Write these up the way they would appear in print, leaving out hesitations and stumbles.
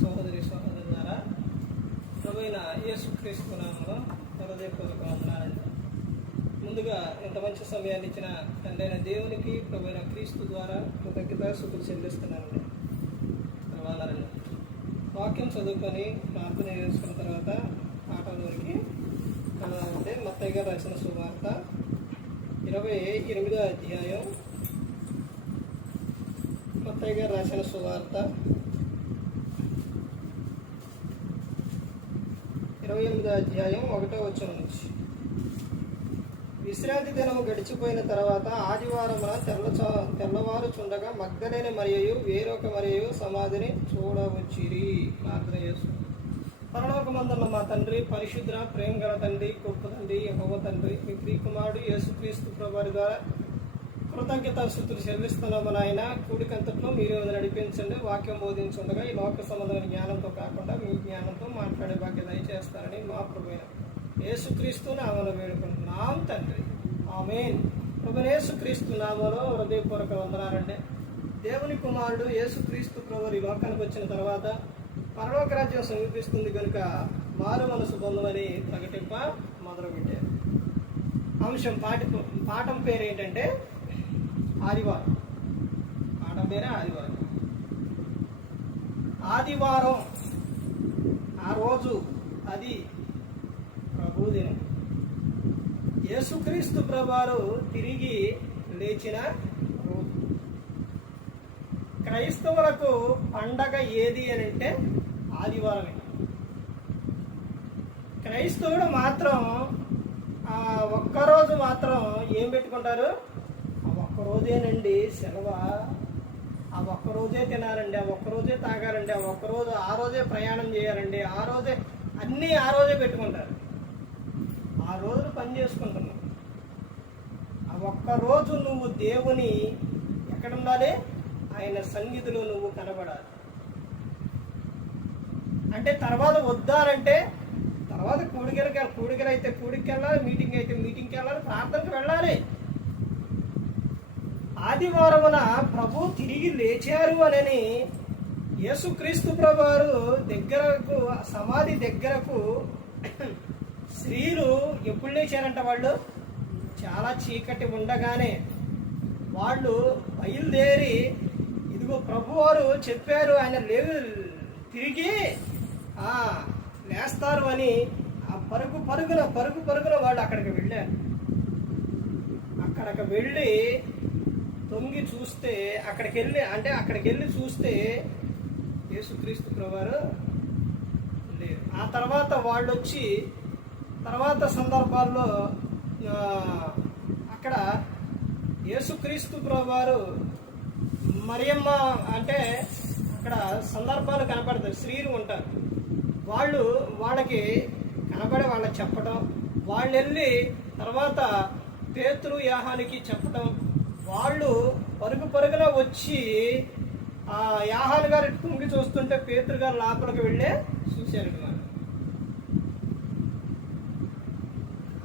సహోదరి సహోదరులారా, ప్రభువైన యేసుక్రీస్తు నామములో హృదయపూర్వక వందనాలండి. ముందుగా ఇంత మంచి సమయాన్ని ఇచ్చిన తండ్రి అయిన దేవునికి ప్రభువైన క్రీస్తు ద్వారా కృతజ్ఞతాస్తుతులు చెల్లిస్తున్నానండి. వందనాలండి. వాక్యం చదువుకొని ప్రార్థన చేసుకున్న తర్వాత పాఠంలోనికి అంటే మత్తయి గారు రాసిన సువార్త 28వ అధ్యాయం. మత్తయి గారు రాసిన సువార్త 28వ అధ్యాయం 1వ వచనం నుంచి. విశ్రాంతి దినము గడిచిపోయిన తర్వాత ఆదివారమున తెల్లవారుచుండగా మగ్దలేని మరియు వేరొక మరియు సమాధిని చూడవచ్చిరి. ప్రార్థన చేస్తుంది. పరలోకమందున్న మా తండ్రి, పరిశుద్ర ప్రేమ గల తండ్రి, గొప్ప తండ్రి, యెహోవా తండ్రి, మీ ప్రియకుమారుడు యేసుక్రీస్తు ప్రభువారి ద్వారా కృతజ్ఞతాస్తుతులు చెల్లిస్తున్నాము నాయన. కూడికంతట్లో మీరు నడిపించండి. వాక్యం బోధించుండగా ఈ లోక సంబంధమైన జ్ఞానంతో కాకుండా మీ జ్ఞానంతో మాట్లాడే భాగ్య దయచేస్తారని మా ప్రభువైన యేసుక్రీస్తు నామములో వేడుకుంటున్నాం తండ్రి. ఆమేన్. ప్రభువైన యేసుక్రీస్తు నామములో హృదయపూర్వక వందనాలండి. దేవుని కుమారుడు యేసుక్రీస్తు ప్రభువు ఈ లోకానికి వచ్చిన తర్వాత పరలోక రాజ్యం సమీపిస్తుంది కనుక మారు మనసు పొందమని ప్రకటింప మొదలుపెట్టారు. అంశం పాఠం పేరు ఏంటంటే ఆదివారం. పాఠం పేరే ఆదివారం. ఆదివారం ఆ రోజు అది ప్రభు దినం. యేసుక్రీస్తు ప్రభువారు తిరిగి లేచిన రోజు. క్రైస్తవులకు పండగ ఏది అని అంటే ఆదివారమే. క్రైస్తవుడు మాత్రం ఒక్కరోజు మాత్రం ఏం పెట్టుకుంటారు? ఆ ఒక్కరోజేనండి సెలవు. ఆ ఒక్కరోజే తినాలండి, ఆ ఒక్కరోజే తాగాలండి, ఆ ఒక్కరోజు ఆ రోజే ప్రయాణం చేయాలండి, ఆ రోజే అన్నీ ఆ రోజే పెట్టుకుంటారు. ఆ రోజును పని చేసుకుంటున్నావు. ఆ ఒక్కరోజు నువ్వు దేవుని ఎక్కడ ఉండాలి? ఆయన సన్నిధిలో నువ్వు కనబడాలి. అంటే తర్వాత వద్దానంటే తర్వాత కూడికలు అయితే కూడికి వెళ్ళాలి, మీటింగ్ అయితే మీటింగ్కి వెళ్ళాలి, ప్రార్థనకు వెళ్ళాలి. ఆదివారమున ప్రభు తిరిగి లేచారు అని యేసుక్రీస్తు ప్రభువారు దగ్గరకు సమాధి దగ్గరకు స్త్రీలు ఎప్పుడు లేచారంట? వాళ్ళు చాలా చీకటి ఉండగానే వాళ్ళు బయలుదేరి ఇదిగో ప్రభువారు చెప్పారు ఆయన తిరిగి లేస్తారు అని ఆ పరుగు పరుగున వాళ్ళు అక్కడికి వెళ్ళారు. అక్కడికి వెళ్ళి తొంగి చూస్తే అక్కడికి వెళ్ళి చూస్తే యేసుక్రీస్తు ప్రభువారు లేరు. ఆ తర్వాత వాళ్ళు వచ్చి తర్వాత సందర్భాల్లో అక్కడ యేసుక్రీస్తు ప్రభువారు మరియమ్మ అంటే అక్కడ సందర్భాలు కనపడతాయి. స్త్రీలు ఉంటారు, వాళ్ళకి కనబడి వాళ్ళకి చెప్పడం, వాళ్ళు వెళ్ళి తర్వాత పేతురు యాహానికి చెప్పడం, వాళ్ళు పరుగున వచ్చి ఆ యాహాను గారు తుంగి చూస్తుంటే పేతురు గారు లోపలికి వెళ్ళే చూశారు.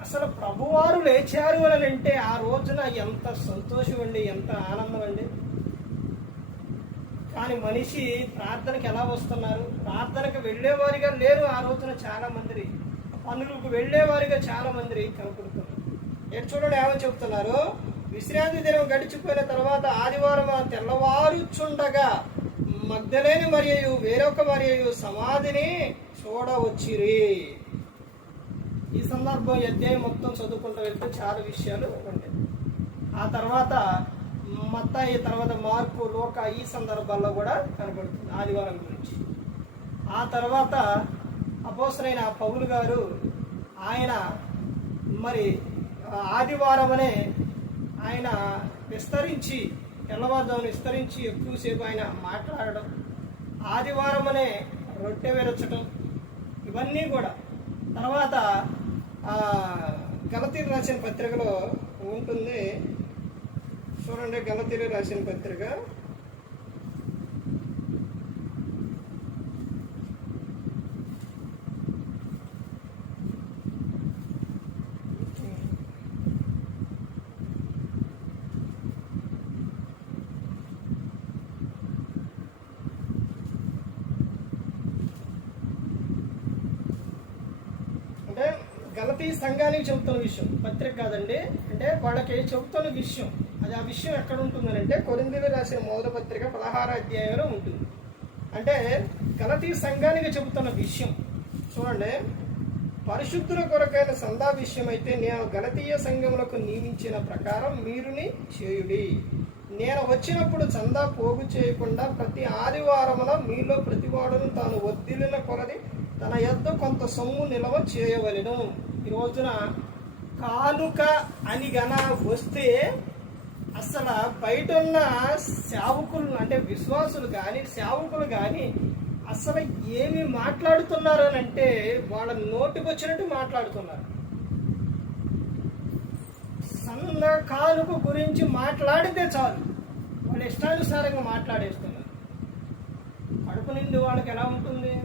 అసలు ప్రభువారు లేచారు అని అంటే ఆ రోజున ఎంత సంతోషం అండి, ఎంత ఆనందం అండి. కానీ మనిషి ప్రార్థనకి ఎలా వస్తున్నారు? ప్రార్థనకు వెళ్ళేవారిగా లేరు. ఆ రోజున చాలా మంది పనులకు వెళ్ళేవారిగా చాలా మంది కనపడుతున్నారు. ఎటు చూడండి ఏమని చెప్తున్నారు? విశ్రాంతి దినం గడిచిపోయిన తర్వాత ఆదివారం తెల్లవారుచుండగా మగ్దలేని మరియు వేరొక మరియు సమాధిని చూడవచ్చిరి. ఈ సందర్భం అధ్యాయం మొత్తం చదువుకుంటూ వెళ్తే చాలా విషయాలు ఉంటాయి. ఆ తర్వాత మత్తయి, తర్వాత మార్కు, లూకా ఈ సందర్భాల్లో కూడా కనబడుతుంది ఆదివారం గురించి. ఆ తర్వాత అపోస్తలుడైన పౌలు గారు ఆయన మరి ఆదివారం అనే ఆయన విస్తరించి తెల్లవారుజామున విస్తరించి ఎక్కువసేపు ఆయన మాట్లాడడం, ఆదివారం అనే రొట్టె విరచడం, ఇవన్నీ కూడా తర్వాత గలతీయులకు రాసిన పత్రికలో ఉంటుంది. చూడండి, గలతీయులకు రాసిన పత్రిక గలతీ సంఘానికి చెబుతున్న విషయం, పత్రిక కాదండి, అంటే వాళ్ళకి చెబుతున్న విషయం. అది ఆ విషయం ఎక్కడ ఉంటుందని అంటే కొరింథీయులకు రాసిన మొదటి పత్రిక 16వ అధ్యాయంలో ఉంటుంది. అంటే గలతీ సంఘానికి చెబుతున్న విషయం చూడండి. పరిశుద్ధుల కొరకైన సందా విషయం అయితే నేను గలతీయ సంఘములకు నియమించిన ప్రకారం మీరుని చేయుడి. నేను వచ్చినప్పుడు చందా పోగు చేయకుండా ప్రతి ఆదివారమున మీలో ప్రతివాడును తాను వర్ధిల్లిన కొలది తన యొద్ద కొంత సొమ్ము నిల్వ చేయవలెను. ఈ రోజున కానుక అని గన వస్తే అసలు బయట ఉన్న సేవకులు అంటే విశ్వాసులు కానీ సేవకులు కానీ అసలు ఏమి మాట్లాడుతున్నారు అని అంటే వాళ్ళ నోటికి వచ్చినట్టు మాట్లాడుతున్నారు. సన్న కానుక గురించి మాట్లాడితే చాలు వాళ్ళు ఇష్టానుసారంగా మాట్లాడేస్తున్నారు. కడుపు నిండి వాళ్ళకి ఎలా ఉంటుంది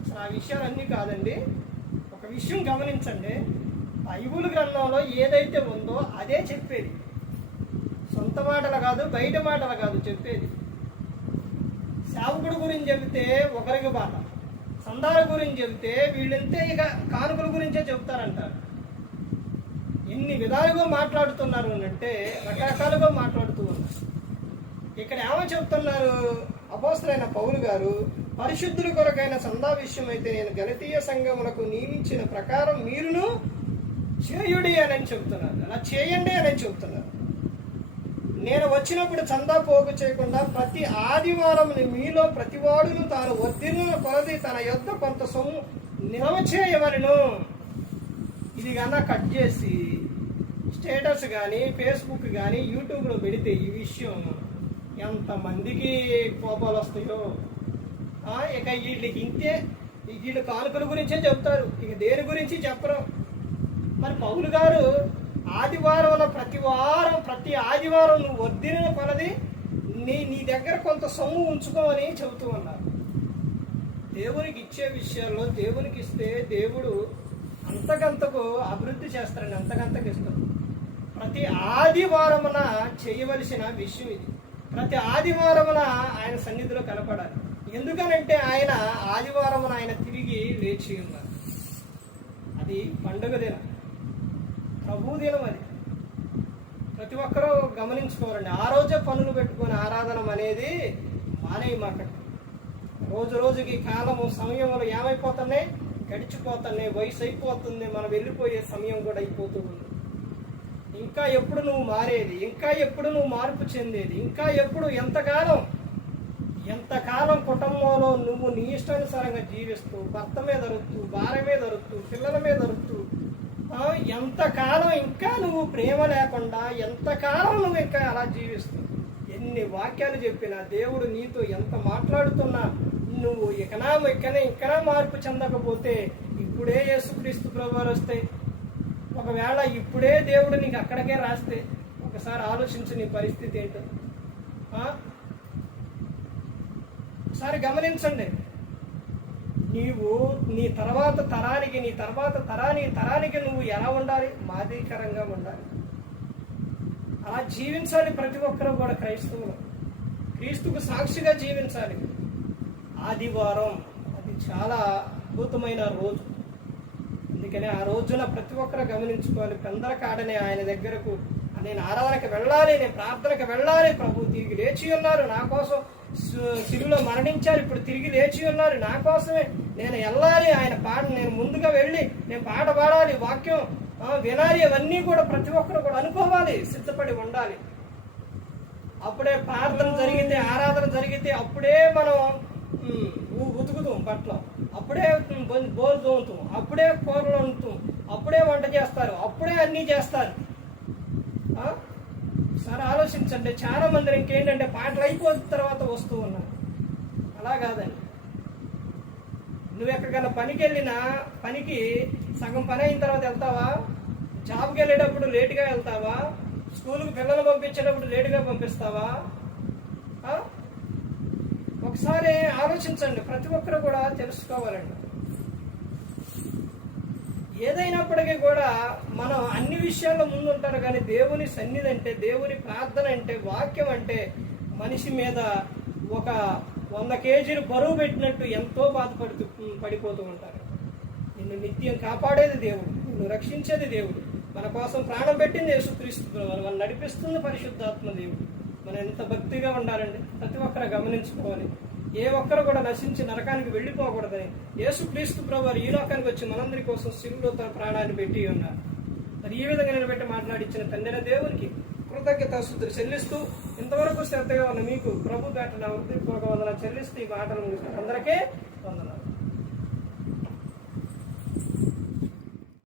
అసలు ఆ విషయాలన్నీ కాదండి. ఒక విషయం గమనించండి, బైబిల్ గ్రంథంలో ఏదైతే ఉందో అదే చెప్పేది. సొంత మాటలు కాదు, బయట మాటలు కాదు చెప్పేది. సేవకుడు గురించి చెబితే ఒకరికి బాధ, సందాల గురించి చెబితే వీళ్ళంతే ఇక కానుకల గురించే చెబుతారంటారు. ఎన్ని విధాలుగా మాట్లాడుతున్నారు అంటే రకరకాలుగా మాట్లాడుతూ ఉన్నారు. ఇక్కడ ఏమని చెప్తున్నారు అపోస్తలుడైన పౌలు గారు, పరిశుద్ధుల కొరకైన సందా విషయం అయితే నేను గలతీయ సంఘములకు నియమించిన ప్రకారం మీరును చేయుడి అని చెబుతున్నారు. అలా చేయండి అని చెబుతున్నారు. నేను వచ్చినప్పుడు చందా పోగు చేయకుండా ప్రతి ఆదివారం మీలో ప్రతివాడును తాను వర్ధిల్లిన కొలది తన యొద్ద కొంత సొమ్ము నిల్వ చేయవలెను. ఇది కన్నా కట్ చేసి స్టేటస్ కానీ ఫేస్బుక్ కానీ యూట్యూబ్లో పెడితే ఈ విషయం ఎంతమందికి కోపాలు వస్తాయో. ఇక వీళ్ళకి ఇంతే, వీళ్ళు కానుకల గురించే చెప్తారు, ఇక దేని గురించి చెప్పరు. మరి పౌలు గారు ఆదివారంలో ప్రతి ఆదివారం నువ్వు వర్ధిల్లిన కొలది నీ దగ్గర కొంత సొమ్ము ఉంచుకోమని చెబుతూ ఉన్నారు. దేవునికి ఇచ్చే విషయాల్లో దేవునికి ఇస్తే దేవుడు అంతకంతకు అభివృద్ధి చేస్తారండి, అంతకంతకు ఇస్తారు. ప్రతి ఆదివారమున చేయవలసిన విషయం ఇది. ప్రతి ఆదివారమున ఆయన సన్నిధిలో కనపడాలి. ఎందుకనంటే ఆయన ఆదివారమున ఆయన తిరిగి లేచి ఉన్నారు. అది పండుగ దినం, ప్రభు దినం. అది ప్రతి ఒక్కరూ గమనించుకోవాలండి. ఆ రోజే పనులు పెట్టుకుని ఆరాధన అనేది మానేయమాకండి. రోజు రోజుకి కాలము సమయములు ఏమైపోతున్నాయి, గడిచిపోతున్నాయి, వయసు అయిపోతుంది, మనం వెళ్ళిపోయే సమయం కూడా అయిపోతూ ఉంది. ఇంకా ఎప్పుడు నువ్వు మారేది, ఇంకా ఎప్పుడు నువ్వు మార్పు చెందేది, ఇంకా ఎప్పుడు ఎంతకాలం కుటుంబంలో నువ్వు నీ ఇష్టానుసారంగా జీవిస్తూ భర్త మీద అరుస్తూ భార్య మీద అరుస్తూ పిల్లల మీద అరుస్తూ ఎంతకాలం ఇంకా నువ్వు ప్రేమ లేకుండా ఎంతకాలం నువ్వు ఇంకా అలా జీవిస్తూ ఎన్ని వాక్యాలు చెప్పినా దేవుడు నీతో ఎంత మాట్లాడుతున్నా నువ్వు ఇక్కడ మార్పు చెందకపోతే ఇప్పుడే యేసుక్రీస్తు ప్రభువారు వస్తే, ఒకవేళ ఇప్పుడే దేవుడు నీకు అక్కడికే రాస్తే ఒకసారి ఆలోచించు నీ పరిస్థితి ఏంటో. ఒకసారి గమనించండి. నీవు నీ తర్వాత తరానికి నువ్వు ఎలా ఉండాలి, మాదిరికరంగా ఉండాలి. అలా జీవించాలి ప్రతి ఒక్కరూ కూడా. క్రైస్తవులు క్రీస్తుకు సాక్షిగా జీవించాలి. ఆదివారం అది చాలా అద్భుతమైన రోజు. అందుకనే ఆ రోజున ప్రతి ఒక్కరు గమనించుకోవాలి. పెందరకాడనే ఆయన దగ్గరకు నేను ఆరాధనకు వెళ్ళాలి, నేను ప్రార్థనకు వెళ్ళాలి. ప్రభు తిరిగి లేచి ఉన్నారు నా కోసం, సిలువలో మరణించారు, ఇప్పుడు తిరిగి లేచి ఉన్నారు నా కోసమే. నేను వెళ్ళాలి, ఆయన నేను ముందుగా వెళ్ళి నేను పాట పాడాలి, వాక్యం వినాలి. అవన్నీ కూడా ప్రతి ఒక్కరు కూడా అనుకోవాలి, సిద్ధపడి ఉండాలి. అప్పుడే ప్రార్థన జరిగితే, ఆరాధన జరిగితే అప్పుడే మనం ఉతుకుతాం బట్టలు, అప్పుడే బోలు తోముతాం, అప్పుడే కూరలు వండుతాం, అప్పుడే వంట చేస్తారు, అప్పుడే అన్నీ చేస్తారు. సరే ఆలోచించండి. చాలా మంది ఇంకేంటంటే పాటలు అయిపోయిన తర్వాత వస్తూ ఉన్నారు. అలా కాదండి. నువ్వు ఎక్కడికైనా పనికి వెళ్ళినా పనికి సగం పని అయిన తర్వాత వెళ్తావా? జాబ్కి వెళ్ళేటప్పుడు లేటుగా వెళ్తావా? స్కూల్కి పిల్లలు పంపించేటప్పుడు లేటుగా పంపిస్తావా? ఒకసారి ఆలోచించండి. ప్రతి ఒక్కరు కూడా తెలుసుకోవాలండి. ఏదైనప్పటికీ కూడా మనం అన్ని విషయాల్లో ముందుంటారు, కానీ దేవుని సన్నిధి అంటే, దేవుని ప్రార్థన అంటే, వాక్యం అంటే మనిషి మీద ఒక 100 కేజీలు బరువు పెట్టినట్టు ఎంతో పడిపోతూ ఉంటారు. నిన్ను నిత్యం కాపాడేది దేవుడు, నిన్ను రక్షించేది దేవుడు, మన కోసం ప్రాణం పెట్టింది యేసుక్రీస్తు ప్రభువు, మనం నడిపిస్తుంది పరిశుద్ధాత్మ దేవుడు. మనం ఎంత భక్తిగా ఉండాలండి, ప్రతి ఒక్కరు గమనించుకోవాలి. ఏ ఒక్కరు కూడా నశించి నరకానికి వెళ్ళిపోకూడదని యేసుక్రీస్తు ప్రభువు ఈ లోకానికి వచ్చి మనందరి కోసం శిలువలో తన ప్రాణాన్ని పెట్టి ఉన్నారు. మరి ఈ విధంగా నిలబెట్టి మాట్లాడించిన తండ్రి దేవునికి కృతజ్ఞతాస్తుతులు చెల్లిస్తూ, ఇంతవరకు శ్రద్ధగా ఉన్న మీకు ప్రభు పేట నా హృదయపూర్వక వందనాలు చెల్లిస్తూ ఈ మాటలు అందరికీ వందనాలు.